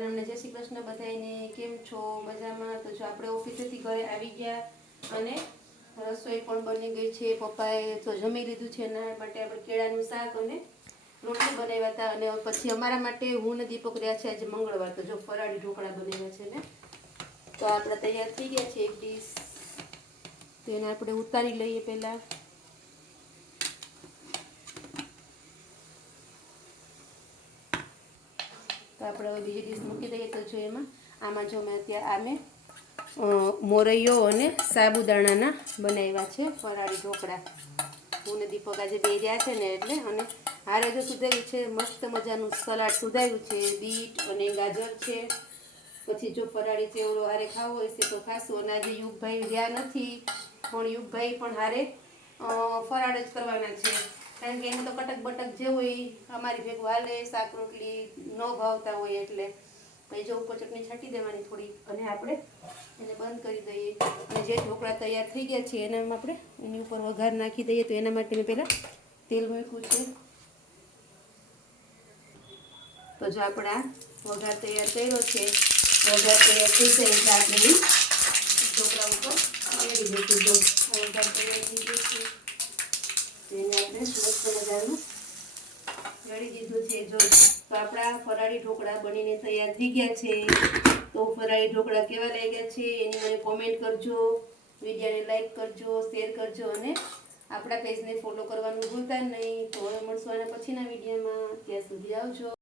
રામ ને જય શ્રી કૃષ્ણ બધાને. કેમ છો? મજામાં? તો જો આપણે ઓફિસેથી ઘરે આવી ગયા અને રસોઈ પણ બની ગઈ છે. પપ્પાએ તો જમી લીધું છે. એના માટે આપણે કેળાનું શાક અને રોટલી બનાવ્યા હતા. અને પછી અમારા માટે હું ને દીપક રહ્યા છે આજે મંગળવાર, તો જો ફરાળી ઢોકળા બનાવ્યા છે ને. તો આપણે તૈયાર થઈ ગયા છે એક ડીશ, તો એને આપણે ઉતારી લઈએ પહેલાં. તો આપણે હવે બીજી ડીશ મૂકી દઈએ. તો જો આમાં જો મેં અત્યારે મોરૈયો અને સાબુદાણાના બનાવ્યા છે ફરાળી ઢોકળા. હું ને દીપક આજે બે રહ્યા છે ને એટલે. અને હારે જો સુધાર્યું છે મસ્ત મજાનું સલાડ સુધાર્યું છે, બીટ અને ગાજર છે. પછી જો ફરાળી ચેવડો હારે ખાવો હોય છે તો ખાશું. અને આજે યુગભાઈ રહ્યા નથી, પણ યુગભાઈ પણ હારે ફરાળ જ કરવાના છે, કારણ કે એને તો કટક બટક જે હોય અમારી ભેગું હાલે. શાક રોટલી ન ભાવતા હોય એટલે પછી જો ઉપર ચટણી છાંટી દેવાની થોડી, અને આપણે એને બંધ કરી દઈએ. અને જે ઢોકળા તૈયાર થઈ ગયા છે એનામાં આપણે એની ઉપર વઘાર નાખી દઈએ. તો એના માટે મેં પહેલાં તેલ મૂક્યું છે. તો જો આપણે આ વઘાર તૈયાર કર્યો છે, વઘાર તૈયાર થઈ જાય એટલે આપણે ઢોકળા ઉપર રેડી દઈશું. જો વઘાર તૈયાર થઈ ગયો છે, એને આપણે મસ્ત મજાનું રેડી દીધું છે. જો તો આપણા ફરાળી ઢોકળા બનીને તૈયાર થઈ ગયા છે. તો ફરાળી ઢોકળા કેવા લાગ્યા છે એની મને કોમેન્ટ કરજો, વિડીયોને લાઈક કરજો, શેર કરજો, અને આપણા પેજને ફોલો કરવાનું ભૂલતા નહીં. તો હવે મળશું આના પછીના વિડીયોમાં. ત્યાં સુધી આવજો.